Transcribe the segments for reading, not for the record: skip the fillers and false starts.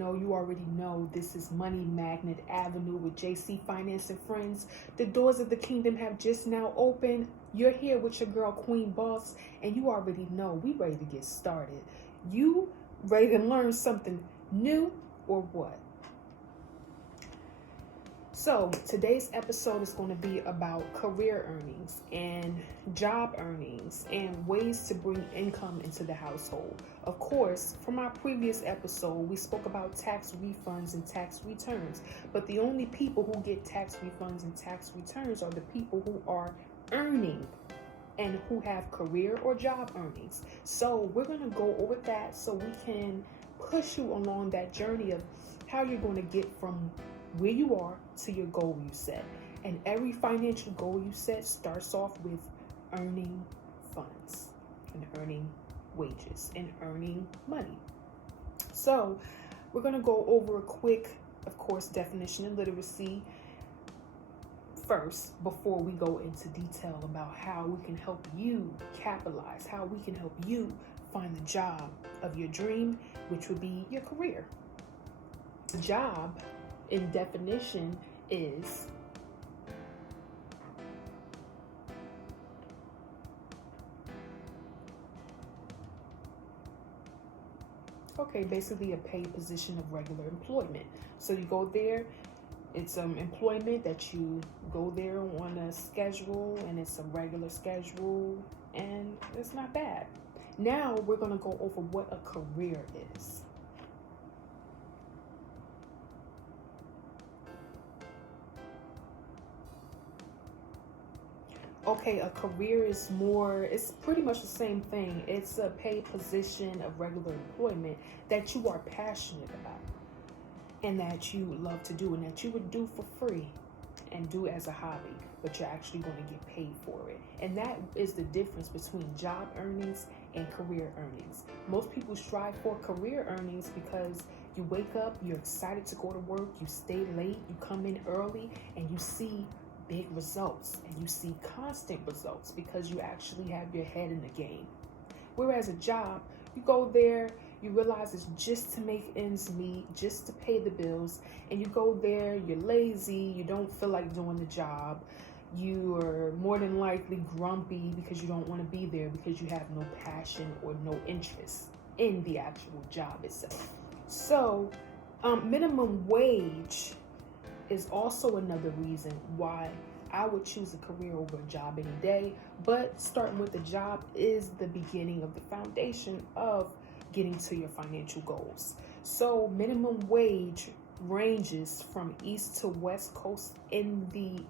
you already know this is Money Magnet Avenue with JC Finance and Friends. The doors of the kingdom have just now opened. You're here with your girl Queen Boss, and you already know we ready to get started. You ready to learn something new or what? So today's episode is going to be about career earnings and job earnings and ways to bring income into the household. Of course, from our previous episode, we spoke about tax refunds and tax returns, but the only people who get tax refunds and tax returns are the people who are earning and who have career or job earnings. So we're going to go over that so we can push you along that journey of how you're going to get from where you are to your goal you set. And every financial goal you set starts off with earning funds and earning wages and earning money. So we're going to go over a quick, of course, definition of literacy first before we go into detail about how we can help you capitalize, how we can help you find the job of your dream, which would be your career. Job in definition is basically a paid position of regular employment. So you go there, it's employment that you go there on a schedule, and it's a regular schedule, and it's not bad. Now we're going to go over what a career is. Okay, a career is it's pretty much the same thing. It's a paid position of regular employment that you are passionate about and that you love to do and that you would do for free and do as a hobby, but you're actually going to get paid for it. And that is the difference between job earnings and career earnings. Most people strive for career earnings because you wake up, you're excited to go to work, you stay late, you come in early, and you see big results, and you see constant results because you actually have your head in the game. Whereas a job, you go there, you realize it's just to make ends meet, just to pay the bills, and you go there, you're lazy, you don't feel like doing the job, you are more than likely grumpy because you don't want to be there because you have no passion or no interest in the actual job itself. So minimum wage is also another reason why I would choose a career over a job any day. But starting with the job is the beginning of the foundation of getting to your financial goals. So minimum wage ranges from East to West Coast in the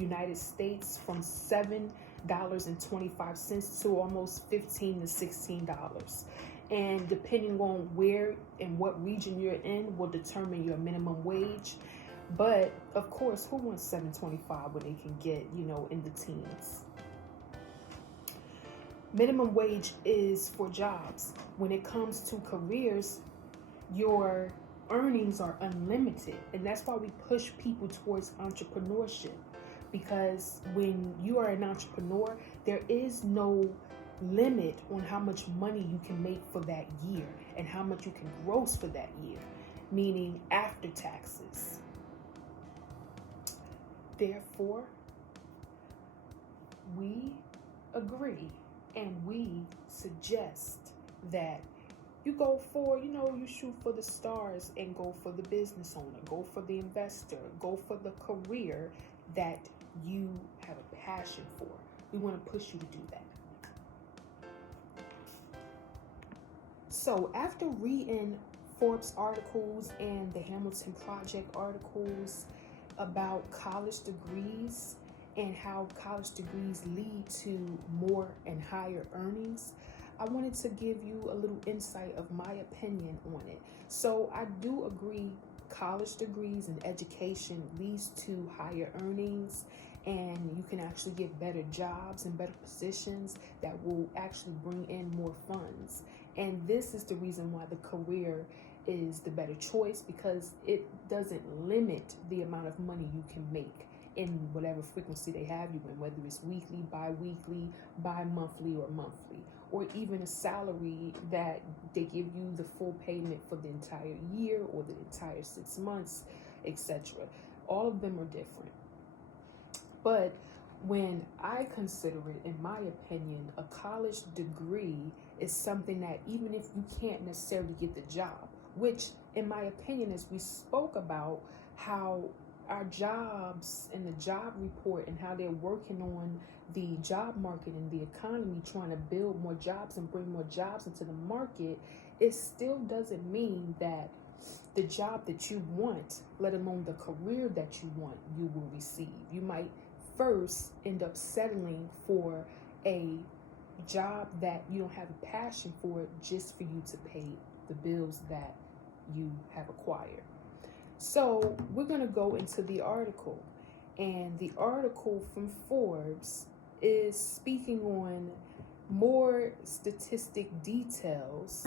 United States from $7.25 to almost $15 to $16. And depending on where and what region you're in will determine your minimum wage. But of course, who wants $7.25 when they can get, in the teens? Minimum wage is for jobs. When it comes to careers, your earnings are unlimited. And that's why we push people towards entrepreneurship. Because when you are an entrepreneur, there is no limit on how much money you can make for that year and how much you can gross for that year, meaning after taxes. Therefore, we agree and we suggest that you go for, you shoot for the stars and go for the business owner, go for the investor, go for the career that you have a passion for. We want to push you to do that. So after reading Forbes articles and the Hamilton Project articles about college degrees and how college degrees lead to more and higher earnings, I wanted to give you a little insight of my opinion on it. So I do agree college degrees and education leads to higher earnings, and you can actually get better jobs and better positions that will actually bring in more funds. And this is the reason why the career is the better choice, because it doesn't limit the amount of money you can make in whatever frequency they have you in, whether it's weekly, bi-weekly, bi-monthly, or monthly. or even a salary that they give you the full payment for the entire year or the entire 6 months, etc. All of them are different. But when I consider it, in my opinion, a college degree is something that even if you can't necessarily get the job, which in my opinion, as we spoke about how our jobs and the job report and how they're working on the job market and the economy, trying to build more jobs and bring more jobs into the market, it still doesn't mean that the job that you want, let alone the career that you want, you will receive. You might first end up settling for a job that you don't have a passion for, just for you to pay the bills that you have acquired. So we're going to go into the article, and the article from Forbes is speaking on more statistic details.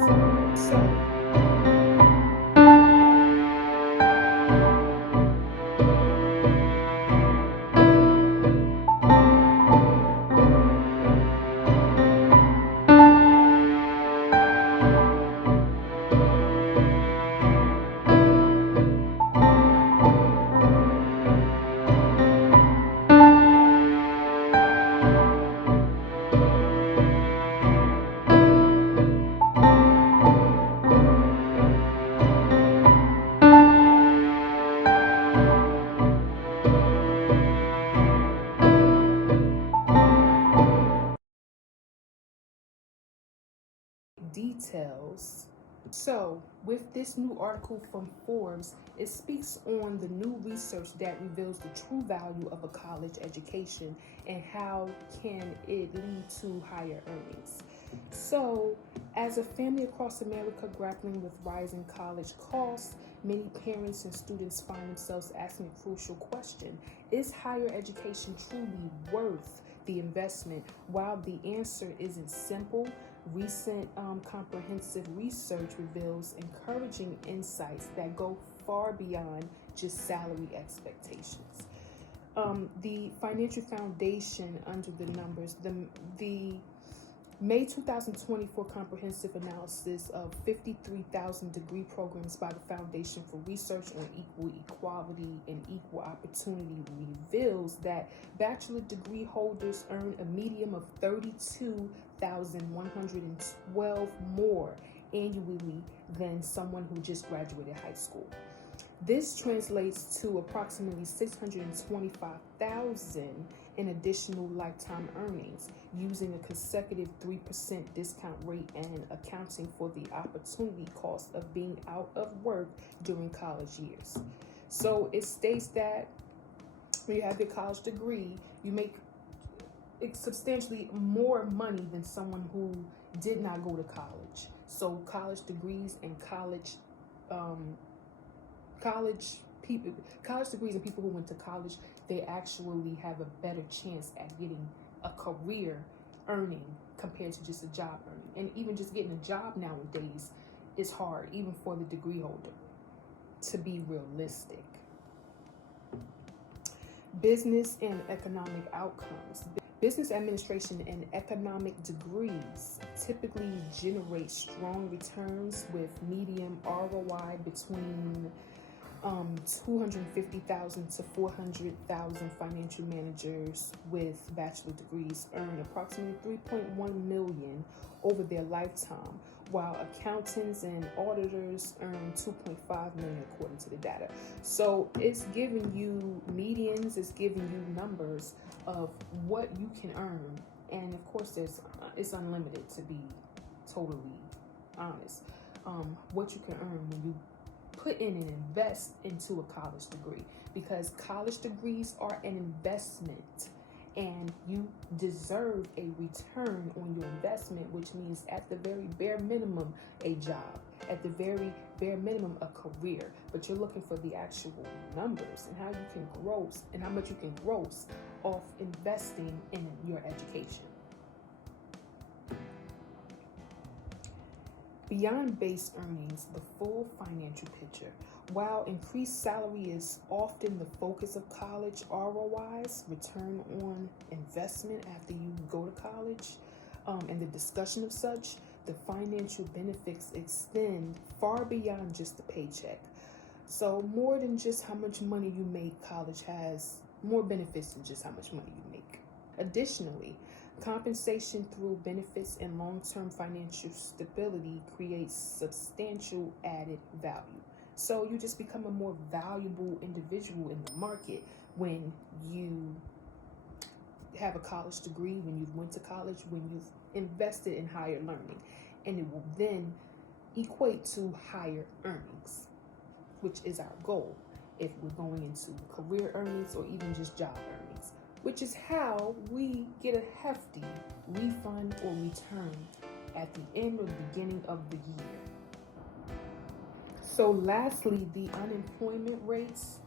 Details. So, with this new article from Forbes, it speaks on the new research that reveals the true value of a college education and how can it lead to higher earnings. So, as a family across America grappling with rising college costs, many parents and students find themselves asking a crucial question: is higher education truly worth the investment? While the answer isn't simple, recent comprehensive research reveals encouraging insights that go far beyond just salary expectations. The Financial Foundation, under the numbers, the May 2024 comprehensive analysis of 53,000 degree programs by the Foundation for Research on Equal Equality and Equal Opportunity reveals that bachelor degree holders earn a median of $32,112 more annually than someone who just graduated high school. This translates to approximately $625,000 in additional lifetime earnings, using a consecutive 3% discount rate and accounting for the opportunity cost of being out of work during college years. So it states that when you have your college degree, you make substantially more money than someone who did not go to college. So college degrees and college degrees and people who went to college, they actually have a better chance at getting a career earning compared to just a job earning. And even just getting a job nowadays is hard, even for the degree holder, to be realistic. Business and economic outcomes. Business administration and economic degrees typically generate strong returns with median ROI between 250,000 to 400,000. Financial managers with bachelor degrees earn approximately 3.1 million over their lifetime, while accountants and auditors earn 2.5 million according to the data. So it's giving you medians, it's giving you numbers of what you can earn, and of course it's unlimited, to be totally honest. What you can earn when you put in and invest into a college degree, because college degrees are an investment and you deserve a return on your investment, which means at the very bare minimum a job, at the very bare minimum a career. But you're looking for the actual numbers and how you can gross and how much you can gross off investing in your education. Beyond base earnings, the full financial picture. While increased salary is often the focus of college ROIs, return on investment after you go to college, and the discussion of such, the financial benefits extend far beyond just the paycheck. So more than just how much money you make, college has more benefits than just how much money you make. Additionally, compensation through benefits and long-term financial stability creates substantial added value. So you just become a more valuable individual in the market when you have a college degree, when you've went to college, when you've invested in higher learning, and it will then equate to higher earnings, which is our goal if we're going into career earnings or even just job earnings, which is how we get a hefty refund or return at the end or the beginning of the year. So lastly, the unemployment rates,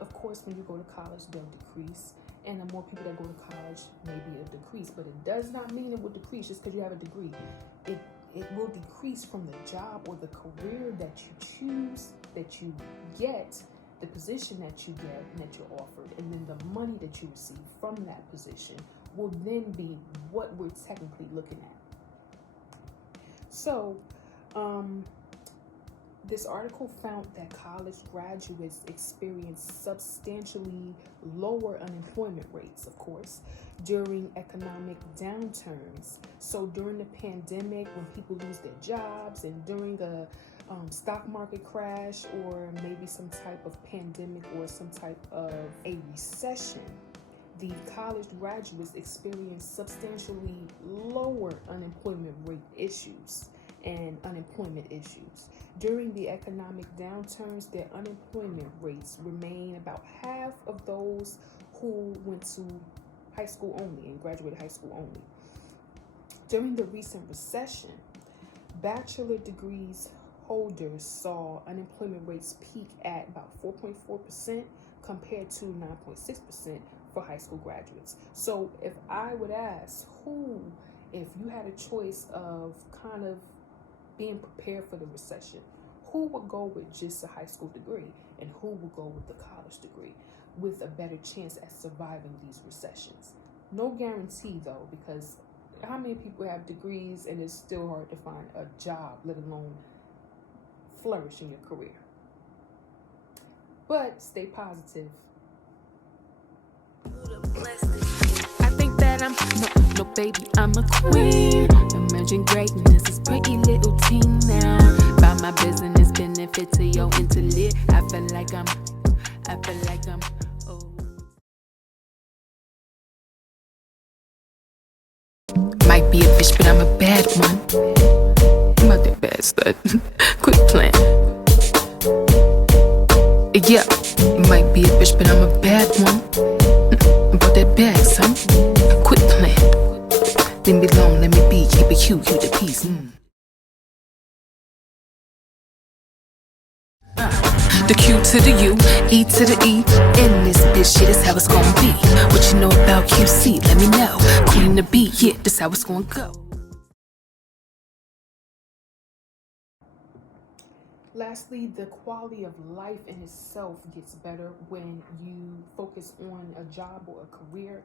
of course, when you go to college, they'll decrease. And the more people that go to college, maybe it'll decrease. But it does not mean it will decrease just because you have a degree. It will decrease from the job or the career that you choose, that you get, the position that you get and that you're offered. And then the money that you receive from that position will then be what we're technically looking at. So, this article found that college graduates experience substantially lower unemployment rates, of course, during economic downturns. So during the pandemic, when people lose their jobs, and during a stock market crash, or maybe some type of pandemic or some type of a recession, the college graduates experience substantially lower unemployment rate issues and unemployment issues. During the economic downturns, their unemployment rates remain about half of those who went to high school only and graduated high school only. During the recent recession, bachelor degrees holders saw unemployment rates peak at about 4.4% compared to 9.6% for high school graduates. So if I would ask if you had a choice of kind of being prepared for the recession, who would go with just a high school degree and who would go with the college degree with a better chance at surviving these recessions? No guarantee though, because how many people have degrees and it's still hard to find a job, let alone flourish in your career? But stay positive. I think that no baby, I'm a queen. Emerging greatness is pretty little team now. About my business benefit to your intellect. I feel like I'm Might be a bitch, but I'm a bad one. I'm not that bad, stud. Quit playing. Yeah, might be a bitch, but I'm a bad one. About that bag, son. Quit playing. Leave me alone, let me be. Keep it cute, the peace. The Q to the U, E to the E. In this bitch, shit is how it's gonna be. What you know about QC? Let me know. Queen to be, yeah, this how it's gonna go. Lastly, the quality of life in itself gets better when you focus on a job or a career,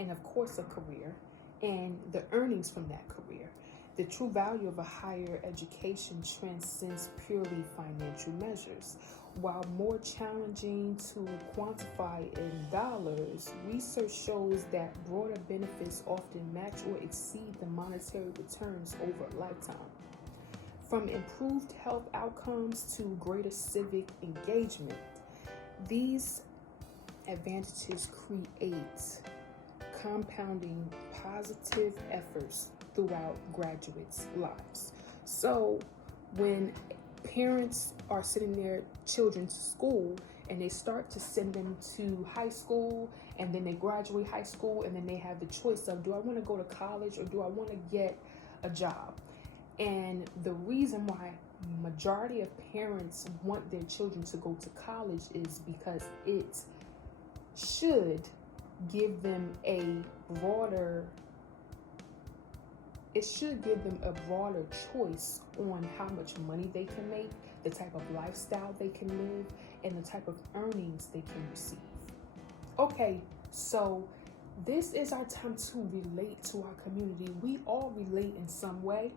and of course a career, and the earnings from that career. The true value of a higher education transcends purely financial measures. While more challenging to quantify in dollars, research shows that broader benefits often match or exceed the monetary returns over a lifetime. From improved health outcomes to greater civic engagement, these advantages create compounding positive efforts throughout graduates' lives. So when parents are sending their children to school and they start to send them to high school, and then they graduate high school, and then they have the choice of, do I want to go to college or do I want to get a job? And the reason why majority of parents want their children to go to college is because it should give them a broader choice on how much money they can make, the type of lifestyle they can live, and the type of earnings they can receive. Okay, so this is our time to relate to our community. We all relate in some way.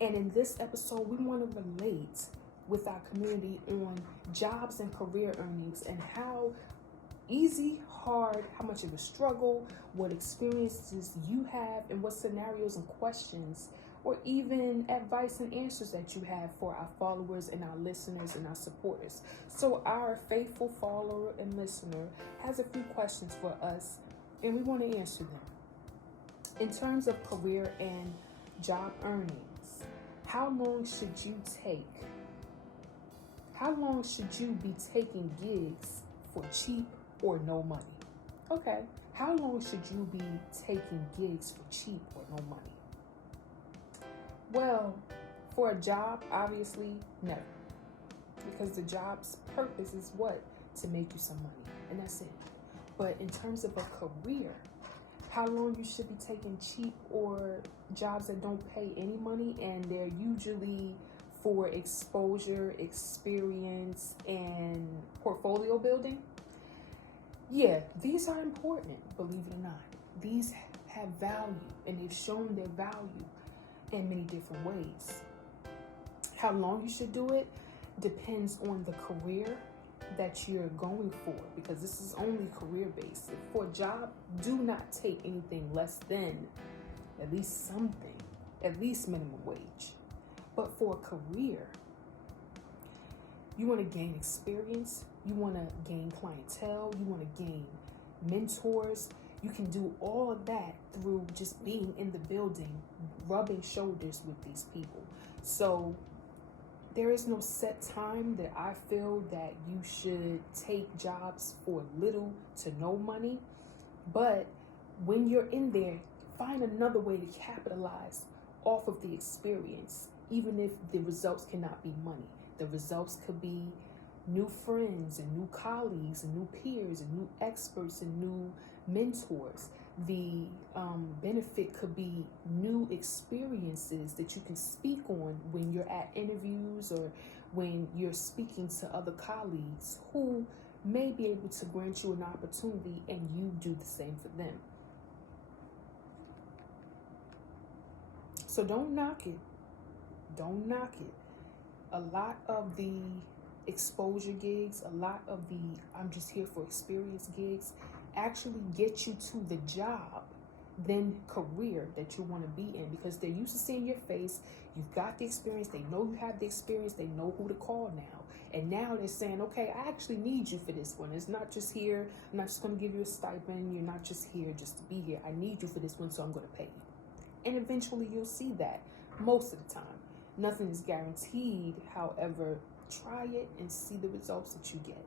And in this episode, we want to relate with our community on jobs and career earnings and how easy, hard, how much of a struggle, what experiences you have, and what scenarios and questions or even advice and answers that you have for our followers and our listeners and our supporters. So our faithful follower and listener has a few questions for us, and we want to answer them. In terms of career and job earnings, how long should you be taking gigs for cheap or no money? Okay, how long should you be taking gigs for cheap or no money? Well, for a job, obviously, never. Because the job's purpose is what? To make you some money, and that's it. But in terms of a career, how long you should be taking cheap or jobs that don't pay any money, and they're usually for exposure, experience, and portfolio building? Yeah, these are important, believe it or not. These have value, and they've shown their value in many different ways. How long you should do it depends on the career that you're going for, because this is only career-based. For a job, do not take anything less than at least something, at least minimum wage. But for a career, you want to gain experience, you want to gain clientele, you want to gain mentors. You can do all of that through just being in the building, rubbing shoulders with these people. So there is no set time that I feel that you should take jobs for little to no money. But when you're in there, find another way to capitalize off of the experience, even if the results cannot be money. The results could be new friends and new colleagues and new peers and new experts and new mentors. The benefit could be new experiences that you can speak on when you're at interviews or when you're speaking to other colleagues who may be able to grant you an opportunity, and you do the same for them. So don't knock it. Don't knock it. A lot of the exposure gigs, a lot of the I'm just here for experience gigs actually get you to the job, then career that you want to be in, because they're used to seeing your face. You've got the experience. They know you have the experience. They know who to call now. And now they're saying, okay, I actually need you for this one. It's not just here. I'm not just going to give you a stipend. You're not just here just to be here. I need you for this one, so I'm going to pay you. And eventually you'll see that most of the time. Nothing is guaranteed. However, try it and see the results that you get.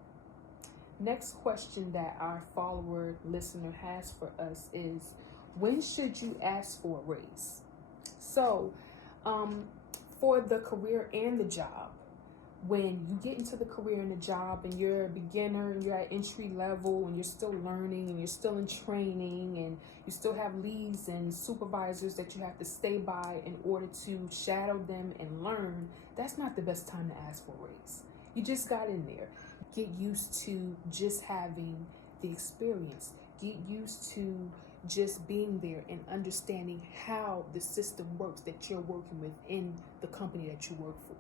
Next question that our follower listener has for us is, when should you ask for a raise? So, for the career and the job, when you get into the career and the job and you're a beginner and you're at entry level and you're still learning and you're still in training and you still have leads and supervisors that you have to stay by in order to shadow them and learn, that's not the best time to ask for a raise. You just got in there. Get used to just having the experience. Get used to just being there and understanding how the system works that you're working with in the company that you work for.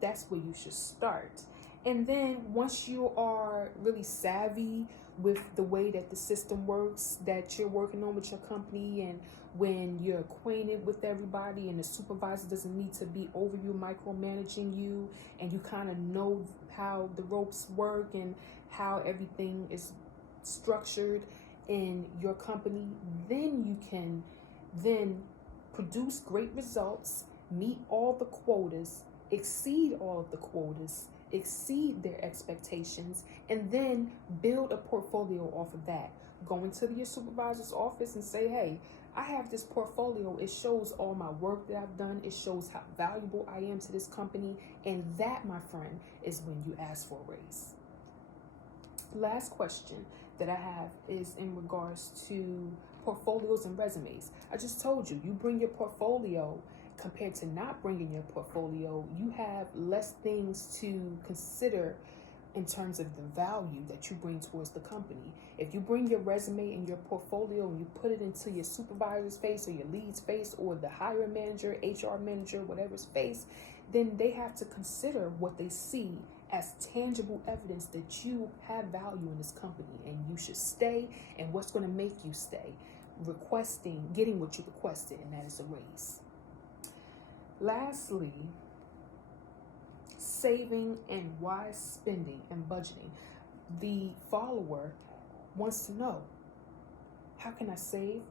That's where you should start. And then once you are really savvy with the way that the system works that you're working on with your company, and when you're acquainted with everybody and the supervisor doesn't need to be over you, micromanaging you, and you kind of know how the ropes work and how everything is structured in your company, then you can then produce great results, meet all the quotas, exceed all of the quotas, exceed their expectations, and then build a portfolio off of that. Go into your supervisor's office and say, hey, I have this portfolio. It shows all my work that I've done. It shows how valuable I am to this company. And that, my friend, is when you ask for a raise. Last question that I have is in regards to portfolios and resumes. I just told you, you bring your portfolio. Compared to not bringing your portfolio, you have less things to consider in terms of the value that you bring towards the company. If you bring your resume and your portfolio and you put it into your supervisor's face or your lead's face or the hiring manager, HR manager, whatever's face, then they have to consider what they see as tangible evidence that you have value in this company and you should stay, and what's going to make you stay. Getting what you requested, and that is a raise. Lastly, saving and wise spending and budgeting. The follower wants to know, how can I save?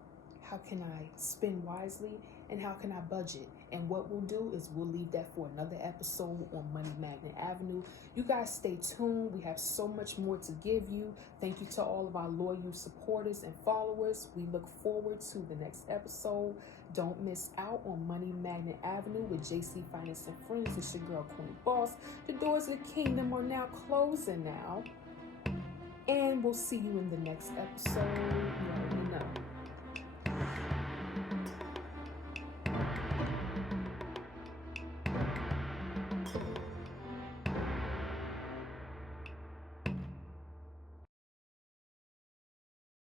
How can I spend wisely? And how can I budget? And what we'll do is we'll leave that for another episode on Money Magnet Avenue. You guys stay tuned. We have so much more to give you. Thank you to all of our loyal supporters and followers. We look forward to the next episode. Don't miss out on Money Magnet Avenue with JC Finance and Friends. It's your girl, Queen Boss. The doors of the kingdom are now closing now. And we'll see you in the next episode.